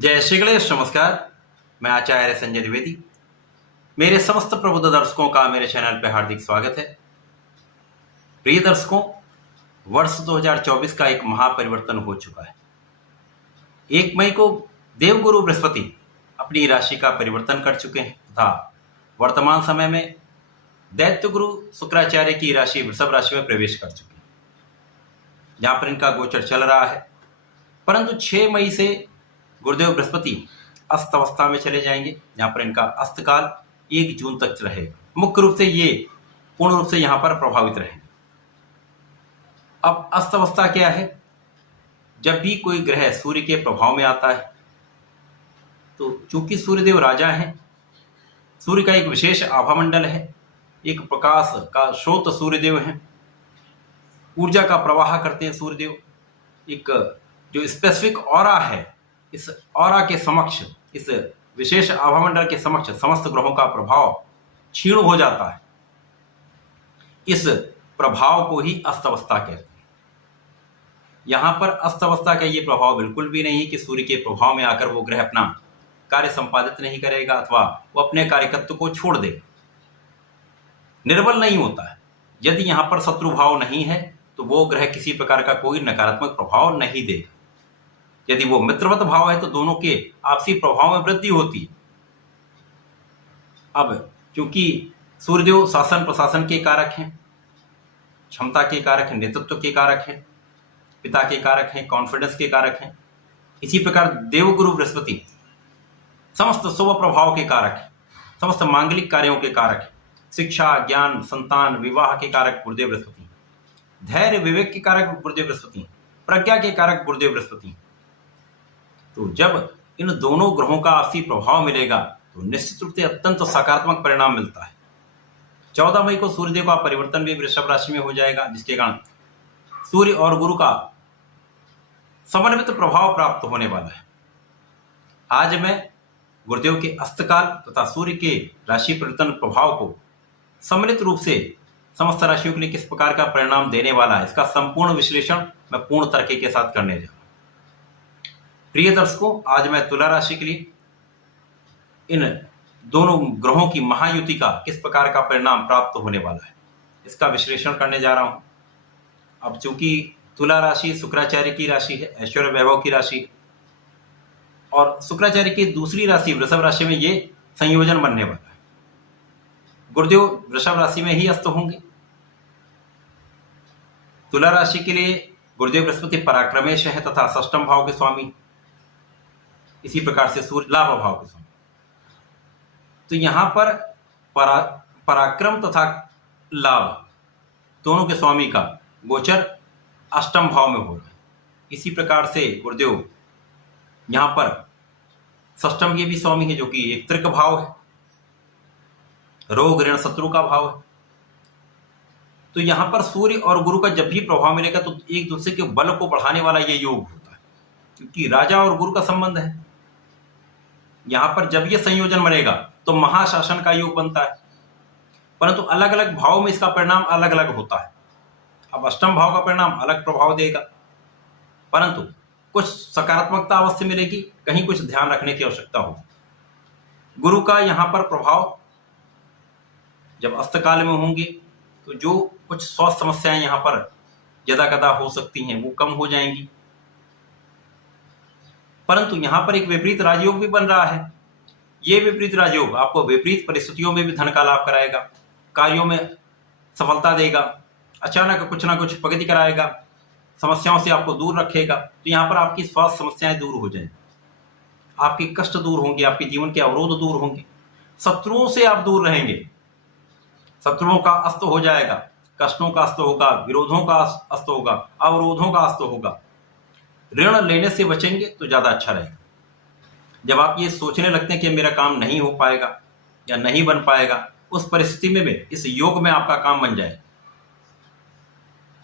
जय श्री गणेश। नमस्कार। मैं आचार्य संजय द्विवेदी। मेरे समस्त प्रबुद्ध दर्शकों का मेरे चैनल पर हार्दिक स्वागत है। प्रिय दर्शकों, वर्ष 2024 का एक महापरिवर्तन हो चुका है। 1 मई को देवगुरु बृहस्पति अपनी राशि का परिवर्तन कर चुके हैं तथा वर्तमान समय में दैत्य गुरु शुक्राचार्य की राशि वृषभ राशि में प्रवेश कर चुके हैं, जहां पर इनका गोचर चल रहा है। परंतु 6 मई से गुरुदेव बृहस्पति अस्त अवस्था में चले जाएंगे, जहां पर इनका अस्तकाल 1 जून तक रहेगा। मुख्य रूप से ये पूर्ण रूप से यहां पर प्रभावित रहेंगे। अब अस्त अवस्था क्या है? जब भी कोई ग्रह सूर्य के प्रभाव में आता है तो चूंकि सूर्यदेव राजा हैं, सूर्य का एक विशेष आभामंडल है, एक प्रकाश का स्रोत सूर्यदेव हैं, ऊर्जा का प्रवाह करते हैं सूर्यदेव। एक जो स्पेसिफिक ऑरा है, इस ऑरा के समक्ष, इस विशेष आभामंडल के समक्ष समस्त ग्रहों का प्रभाव क्षीण हो जाता है। इस प्रभाव को ही अस्तअवस्था कहते हैं। यहां पर अस्तअवस्था का ये प्रभाव बिल्कुल भी नहीं कि सूर्य के प्रभाव में आकर वो ग्रह अपना कार्य संपादित नहीं करेगा अथवा वो अपने कार्यकत्व को छोड़ देगा। निर्बल नहीं होता है। यदि यहां पर शत्रु भाव नहीं है तो वो ग्रह किसी प्रकार का कोई नकारात्मक प्रभाव नहीं देगा। यदि वो मित्रवत भाव है तो दोनों के आपसी प्रभाव में वृद्धि होती है। अब क्योंकि सूर्यदेव शासन प्रशासन के कारक हैं, क्षमता के कारक हैं, नेतृत्व के कारक हैं, पिता के कारक हैं, कॉन्फिडेंस के कारक हैं, इसी प्रकार देवगुरु बृहस्पति समस्त शुभ प्रभाव के कारक हैं, समस्त मांगलिक कार्यों के कारक हैं, शिक्षा, ज्ञान, संतान, विवाह के कारक गुरुदेव बृहस्पति, धैर्य विवेक के कारक गुरुदेव बृहस्पति, प्रज्ञा के कारक गुरुदेव बृहस्पति। तो जब इन दोनों ग्रहों का आपसी प्रभाव मिलेगा तो निश्चित रूप से अत्यंत सकारात्मक परिणाम मिलता है। 14 मई को सूर्यदेव का परिवर्तन भी वृषभ राशि में हो जाएगा, जिसके कारण सूर्य और गुरु का समन्वित प्रभाव प्राप्त होने वाला है। आज मैं गुरुदेव के अस्तकाल तथा सूर्य के राशि परिवर्तन प्रभाव को सम्मिलित रूप से समस्त राशियों के लिए किस प्रकार का परिणाम देने वाला है, इसका संपूर्ण विश्लेषण मैं पूर्ण तर्क के साथ करने जा रहा हूं। प्रिय दर्शकों, आज मैं तुला राशि के लिए इन दोनों ग्रहों की महायुति का किस प्रकार का परिणाम प्राप्त होने वाला है, इसका विश्लेषण करने जा रहा हूं। अब चूंकि तुला राशि शुक्राचार्य की राशि है, ऐश्वर्य वैभव की राशि है, और शुक्राचार्य की दूसरी राशि वृषभ राशि में ये संयोजन बनने वाला है। गुरुदेव वृषभ राशि में ही अस्त होंगे। तुला राशि के लिए गुरुदेव बृहस्पति पराक्रमेश है तथा षष्ठम भाव के स्वामी, इसी प्रकार से सूर्य लाभ भाव के स्वामी। तो यहां पर पराक्रम तथा लाभ दोनों के स्वामी का गोचर अष्टम भाव में हो रहा है। इसी प्रकार से गुरुदेव यहां पर षष्ठम के भी स्वामी है, जो कि एक त्रिक भाव है, रोग ऋण शत्रु का भाव है। तो यहां पर सूर्य और गुरु का जब भी प्रभाव मिलेगा तो एक दूसरे के बल को बढ़ाने वाला ये योग होता है, क्योंकि राजा और गुरु का संबंध है। यहां पर जब ये संयोजन बनेगा तो महाशासन का योग बनता है, परंतु अलग अलग भाव में इसका परिणाम अलग अलग होता है। अब अष्टम भाव का परिणाम अलग प्रभाव देगा, परंतु कुछ सकारात्मकता अवश्य मिलेगी, कहीं कुछ ध्यान रखने की आवश्यकता होगी। गुरु का यहां पर प्रभाव जब अस्तकाल में होंगे तो जो कुछ स्वास्थ्य समस्याएं यहां पर यदा कदा हो सकती हैं वो कम हो जाएंगी। परंतु यहां पर एक विपरीत राजयोग भी बन रहा है। ये विपरीत राजयोग आपको विपरीत परिस्थितियों में भी धन का लाभ कराएगा, कार्यों में सफलता देगा, अचानक कुछ ना कुछ प्रगति कराएगा, समस्याओं से आपको दूर रखेगा। तो यहां पर आपकी स्वास्थ्य समस्याएं दूर हो जाएंगी, आपके कष्ट दूर होंगे, आपके जीवन के अवरोध दूर होंगे, शत्रुओं से आप दूर रहेंगे, शत्रुओं का अस्त हो जाएगा, कष्टों का अस्त होगा, विरोधों का अस्त होगा, अवरोधों का अस्त होगा। ऋण लेने से बचेंगे तो ज्यादा अच्छा रहेगा। जब आप ये सोचने लगते हैं कि मेरा काम नहीं हो पाएगा या नहीं बन पाएगा, उस परिस्थिति में भी इस योग में आपका काम बन जाए।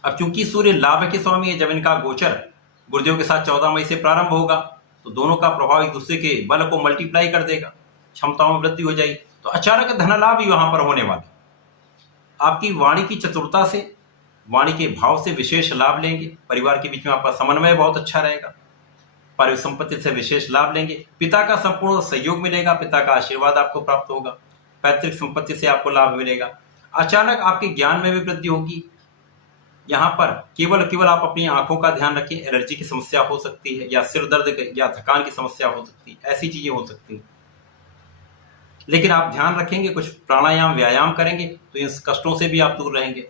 अब चूंकि सूर्य लाभ के स्वामी है, जब इनका गोचर गुरुदेव के साथ 14 मई से प्रारंभ होगा तो दोनों का प्रभाव एक दूसरे के बल को मल्टीप्लाई कर देगा, क्षमताओं में वृद्धि हो जाएगी। तो अचानक धन लाभ यहां पर होने वाला। आपकी वाणी की चतुरता से, वाणी के भाव से विशेष लाभ लेंगे। परिवार के बीच में आपका समन्वय बहुत अच्छा रहेगा। परिसंपत्ति से विशेष लाभ लेंगे, पिता का संपूर्ण सहयोग मिलेगा, पिता का आशीर्वाद आपको प्राप्त होगा, पैतृक संपत्ति से आपको लाभ मिलेगा। अचानक आपके ज्ञान में भी वृद्धि होगी। यहाँ पर केवल आप अपनी आंखों का ध्यान रखें, एलर्जी की समस्या हो सकती है या सिर दर्द या थकान की समस्या हो सकती है, ऐसी चीजें हो सकती है। लेकिन आप ध्यान रखेंगे, कुछ प्राणायाम व्यायाम करेंगे तो इन कष्टों से भी आप दूर रहेंगे।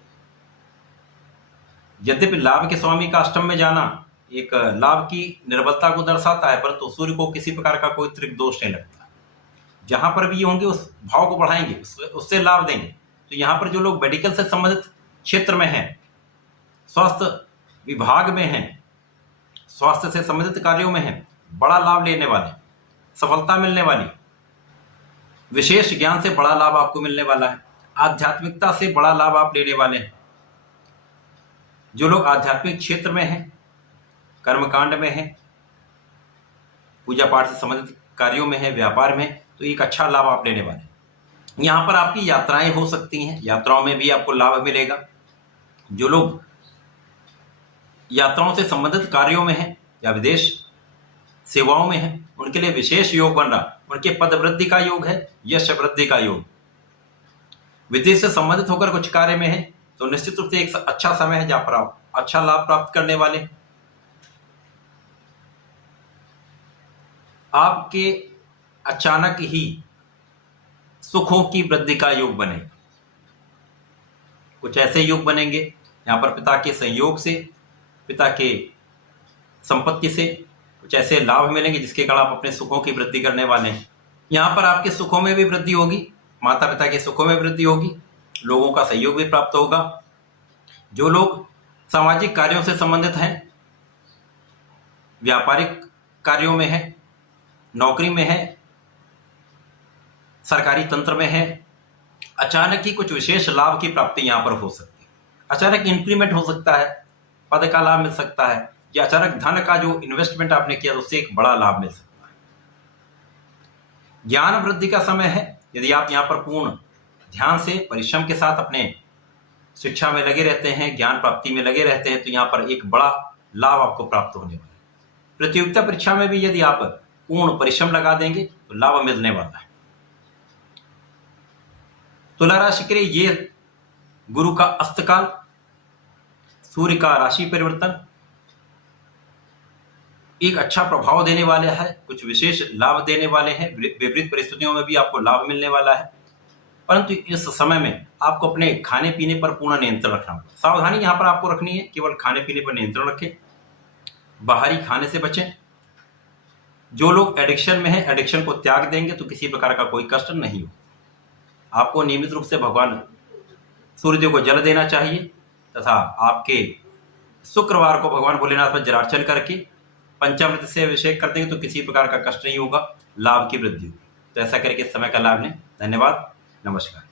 यद्यपि लाभ के स्वामी का अष्टम में जाना एक लाभ की निर्बलता को दर्शाता है, परंतु सूर्य को किसी प्रकार का कोई अतिरिक्त दोष नहीं लगता। जहां पर भी ये होंगे उस भाव को बढ़ाएंगे, उससे लाभ देंगे। तो यहाँ पर जो लोग मेडिकल से संबंधित क्षेत्र में हैं, स्वास्थ्य विभाग में हैं, स्वास्थ्य से संबंधित कार्यों में हैं, बड़ा लाभ लेने वाले, सफलता मिलने वाली, विशेष ज्ञान से बड़ा लाभ आपको मिलने वाला है, आध्यात्मिकता से बड़ा लाभ आप लेने वाले हैं। जो लोग आध्यात्मिक क्षेत्र में हैं, कर्मकांड में हैं, पूजा पाठ से संबंधित कार्यों में हैं, व्यापार में, तो एक अच्छा लाभ आप लेने वाले हैं। यहाँ पर आपकी यात्राएं हो सकती हैं, यात्राओं में भी आपको लाभ मिलेगा। जो लोग यात्राओं से संबंधित कार्यों में हैं या विदेश सेवाओं में हैं, उनके लिए विशेष योग बन रहा, उनके पद वृद्धि का योग है, यश वृद्धि का योग। विदेश से संबंधित होकर कुछ कार्य में है तो निश्चित रूप से एक अच्छा समय है जहां पर आप अच्छा लाभ प्राप्त करने वाले हैं। आपके अचानक ही सुखों की वृद्धि का योग बने, कुछ ऐसे योग बनेंगे यहां पर पिता के संयोग से, पिता के संपत्ति से कुछ ऐसे लाभ मिलेंगे जिसके कारण आप अपने सुखों की वृद्धि करने वाले हैं। यहाँ पर आपके सुखों में भी वृद्धि होगी, माता पिता के सुखों में वृद्धि होगी, लोगों का सहयोग भी प्राप्त होगा। जो लोग सामाजिक कार्यों से संबंधित हैं, व्यापारिक कार्यों में हैं, नौकरी में हैं, सरकारी तंत्र में हैं, अचानक ही कुछ विशेष लाभ की प्राप्ति यहाँ पर हो सकती है। अचानक इंक्रीमेंट हो सकता है, पद का लाभ मिल सकता है, या अचानक धन का जो इन्वेस्टमेंट आपने किया उससे एक बड़ा लाभ मिल सकता है। ज्ञान वृद्धि का समय है। यदि आप यहाँ पर पूर्ण ध्यान से परिश्रम के साथ अपने शिक्षा में लगे रहते हैं, ज्ञान प्राप्ति में लगे रहते हैं, तो यहाँ पर एक बड़ा लाभ आपको प्राप्त होने वाला है। प्रतियोगिता परीक्षा में भी यदि आप पूर्ण परिश्रम लगा देंगे तो लाभ मिलने वाला है। तुला राशि के लिए ये गुरु का अस्तकाल, सूर्य का राशि परिवर्तन एक अच्छा प्रभाव देने वाले है, कुछ विशेष लाभ देने वाले हैं। विपरीत परिस्थितियों में भी आपको लाभ मिलने वाला है, परंतु इस समय में आपको अपने खाने पीने पर पूर्ण नियंत्रण रखना होगा। सावधानी यहाँ पर आपको रखनी है, केवल खाने पीने पर नियंत्रण रखें, बाहरी खाने से बचें। जो लोग एडिक्शन में हैं, एडिक्शन को त्याग देंगे तो किसी प्रकार का कोई कष्ट नहीं हो। आपको नियमित रूप से भगवान सूर्यदेव को जल देना चाहिए तथा आपके शुक्रवार को भगवान भोलेनाथ पर जलार्चन करके पंचामृत से अभिषेक कर देंगे तो किसी प्रकार का कष्ट नहीं होगा, लाभ की वृद्धि होगी। तो ऐसा करके समय का लाभ लें। धन्यवाद, नमस्कार।